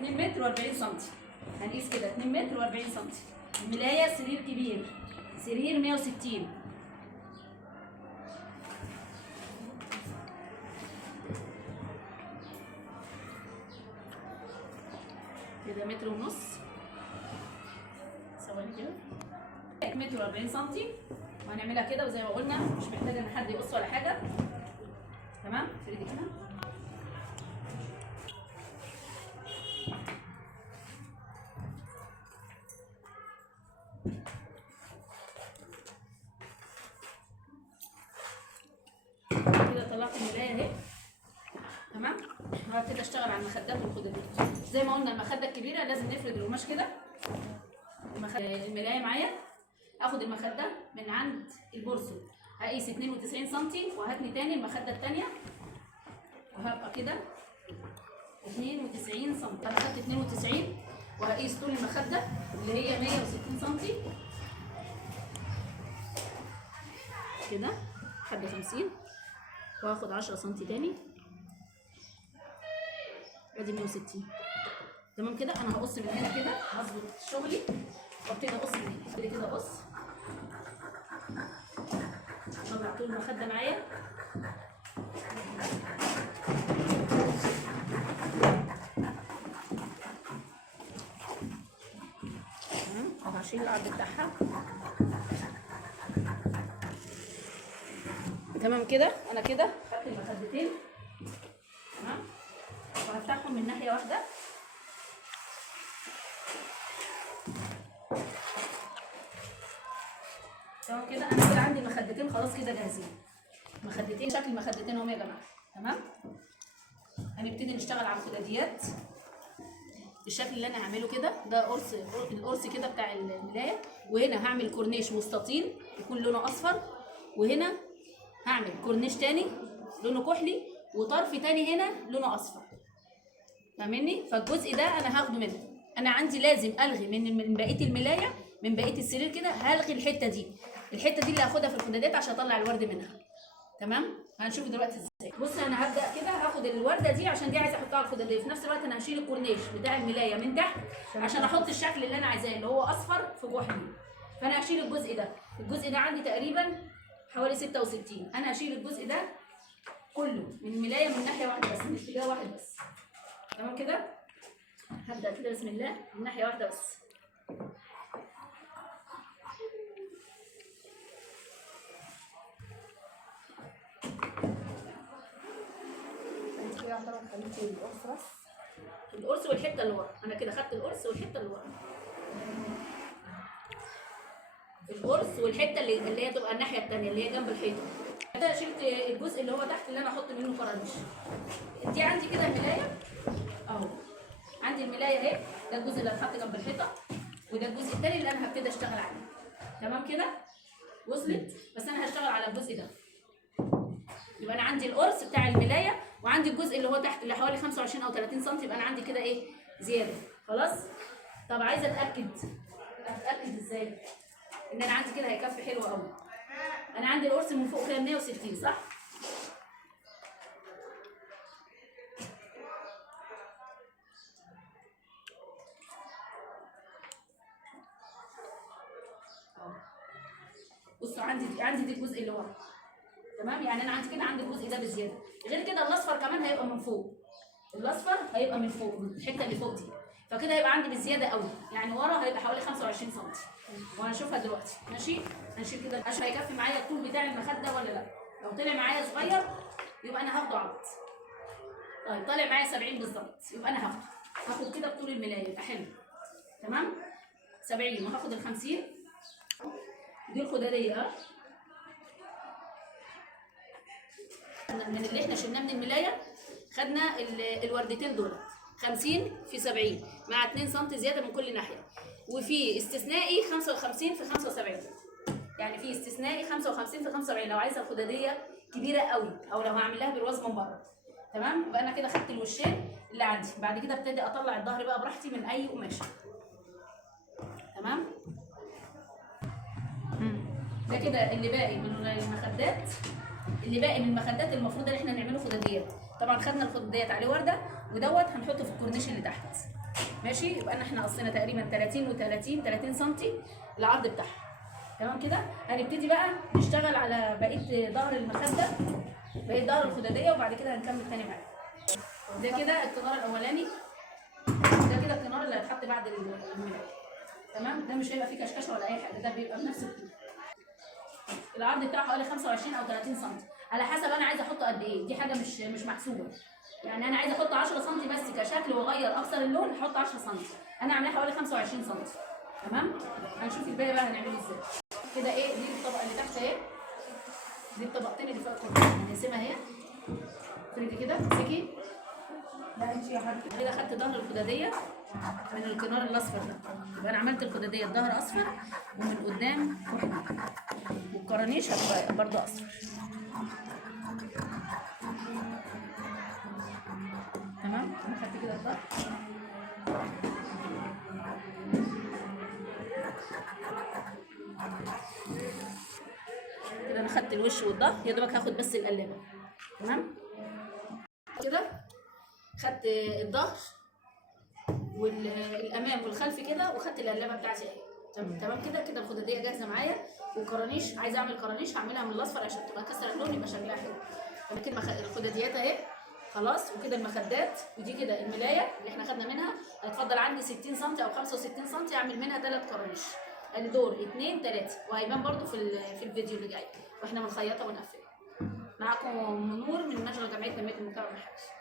2 متر و40 سم. هنقيس كده 2 متر و40 سم. الملايه سرير كبير، سرير 160 كده، متر ونص. ثواني كده، متر و40 سم. وهنعملها كده، وزي ما قلنا مش محتاجه ان حد يقص ولا حاجه. تمام. فردي كده. كده طلعت الملايه اهي. تمام. وهبتدي اشتغل على المخدات والخدادات. زي ما قلنا المخده الكبيره لازم نفرد القماش كده. الملايه معايا، اخد المخده من عند البورصه، هقيس 92 سم، وهاتني تاني المخده الثانيه، وهبقى كده 92 سم. انا خدت 92 وهقيس طول المخده اللي هي 160 سم كده لحد 50، وهاخد 10 سم تاني، ادي 160. تمام كده. انا هقص من هنا كده، هظبط شغلي وابتدي اقص من هنا. ابتدي كده اقص، اطلع طول المخده معايا. هشيل العرض بتاعها. تمام كده. انا كده خدت المخدتين. تمام. وهفتحهم من ناحيه واحده. تمام كده. انا كده عندي مخدتين خلاص كده جاهزين. مخدتين، شكل المخدتين اهم يا جماعه. تمام. هنبتدي نشتغل على الخداديات. الشكل اللي انا هعمله كده ده القرص كده بتاع الملايه، وهنا هعمل كورنيش مستطيل يكون لونه اصفر، وهنا هعمل كورنيش تاني لونه كحلي، وطرف تاني هنا لونه اصفر. فاهمني؟ فالجزء ده انا هاخده منه. انا عندي لازم الغي من بقيه الملايه، من بقيه السرير كده هلغي الحته دي. الحته دي اللي هاخدها في الخدادات عشان اطلع الورد منها. تمام. هنشوف دلوقتي ازاي. بص انا هبدا كده هاخد الورده دي عشان دي عايزه احطها على الخداديه. في نفس الوقت انا هشيل الكورنيش بتاع الملايه من تحت عشان احط الشكل اللي انا عايزاه اللي هو اصفر في كحلي. فانا هشيل الجزء ده. الجزء ده عندي تقريبا حوالي 66. انا هشيل الجزء ده كله من الملايه من ناحيه واحده بس، من اتجاه واحد بس. تمام كده. هبدا كده بسم الله من ناحيه واحده بس. القرص والحته اللي ورا. انا كده خدت القرص والحته اللي ورا. القرص والحته اللي هي تبقى الناحيه الثانيه اللي هي جنب الحيطه. كده شلت الجزء اللي هو تحت اللي انا احط منه فرنش. دي عندي كده الملايه اهو. عندي الملايه اهي. ده الجزء اللي هتحط جنب الحيطه، وده الجزء الثاني اللي انا هبتدي اشتغل عليه. تمام كده. وصلت. بس انا هشتغل على الجزء ده. يبقى انا عندي القرص بتاع الملايه، وعندي الجزء اللي هو تحت اللي حوالي 25 او 30 سم. يبقى انا عندي كده ايه زياده. خلاص. طب عايزه اتاكد ازاي ان انا عندي كده هيكفي حلو قوي. انا عندي القرص من فوق كده 160 صح؟ بصوا عندي دي الجزء اللي ورا. تمام. يعني انا عندي كده عندي الجزء ده بزياده. غير كده الاصفر كمان هيبقى من فوق. الاصفر هيبقى من فوق، الحته اللي فوق دي. فكده هيبقى عندي بزياده قوي. يعني ورا هيبقى حوالي 25 سم. وهنشوفها دلوقتي. ماشي. هنشيل كده عشان هيكفي معايا الطول بتاع المخده ولا لا. لو طلع معايا صغير يبقى انا هاخده عرض. طيب طالع معايا 70 بالظبط يبقى انا هاخد كده بطول الملايه يبقى حلو. تمام. 70 وهاخد ال 50 دي الخداديه. من اللي احنا شلناه من الملايه خدنا الوردتين دول 50 في 70 مع 2 سم زياده من كل ناحيه، وفي استثنائي 55 في 75. يعني في استثنائي 55 في 75 لو عايزه الخداديه كبيره قوي، او لو هعمل لها برواز من بره. تمام. يبقى انا كده خدت الوشين اللي عندي. بعد كده ابتدي اطلع الظهر بقى براحتي من اي قماشه. تمام. ده كده اللي باقي من المخدات. اللي باقي من المخدات المفروض ان احنا نعمله خداديات. طبعا خدنا الخداديات عليه ورده، ودوت هنحطه في الكورنيش اللي تحت. ماشي. يبقى احنا قصينا تقريبا 30 و30 30 سم العرض بتاعها. تمام كده. هنبتدي بقى نشتغل على بقيه ظهر المخده، بقيه ظهر الخداديه، وبعد كده هنكمل تاني معاكم. ده كده الكنار الاولاني، ده كده الكنار اللي هيتحط بعد الملايه. تمام. ده مش هيبقى فيه كشكشه ولا اي حاجه، ده بيبقى بنفس الطول. العرض بتاعه حوالي 25 او 30 سم على حسب انا عايزه احطه قد ايه. دي حاجه مش محسوبه. يعني انا عايزه احط 10 سم بس كشكل واغير اكثر اللون، هحط 10 سم. انا عاملاه حوالي 25 سم. تمام. هنشوف الباقي بقى هنعمله ازاي. كده ايه دي الطبقه اللي تحت اهي، دي الطبقتين اللي فوق هنقسمها اهي. فردي كده امسكي. لا امشي يا حبيبتي. كده خدت ظهر الخداديه من الكنار الاصفر ده. يبقى انا عملت الخداديه الظهر اصفر ومن قدام كحلي، والكرانيش هتبقى برضه اصفر. تمام. انا خدت كده الظهر. كده انا خدت الوش والظهر، يا دوبك هاخد بس القلابه. تمام كده. خدت الظهر والامام والخلف كده، وخدت القلابه بتاعتي اهي. تمام كده. كده الخداديه جاهزه معايا. وكرانيش عايزه اعمل كرانيش، هعملها من الاصفر عشان تبقى كسر اللون يبقى شكلها حلو. كده الخداديات اهي خلاص. وكده المخدات، ودي كده الملايه اللي احنا خدنا منها. هيتفضل عندي 60 سم او 65 سم اعمل منها 3 كرانيش. ادي دور 2 3، وهيبان برده في الفيديو اللي جاي واحنا بنخيطها ونقفلها. معاكم نور من مجرى جمعيه تنميه المجتمع المحلي.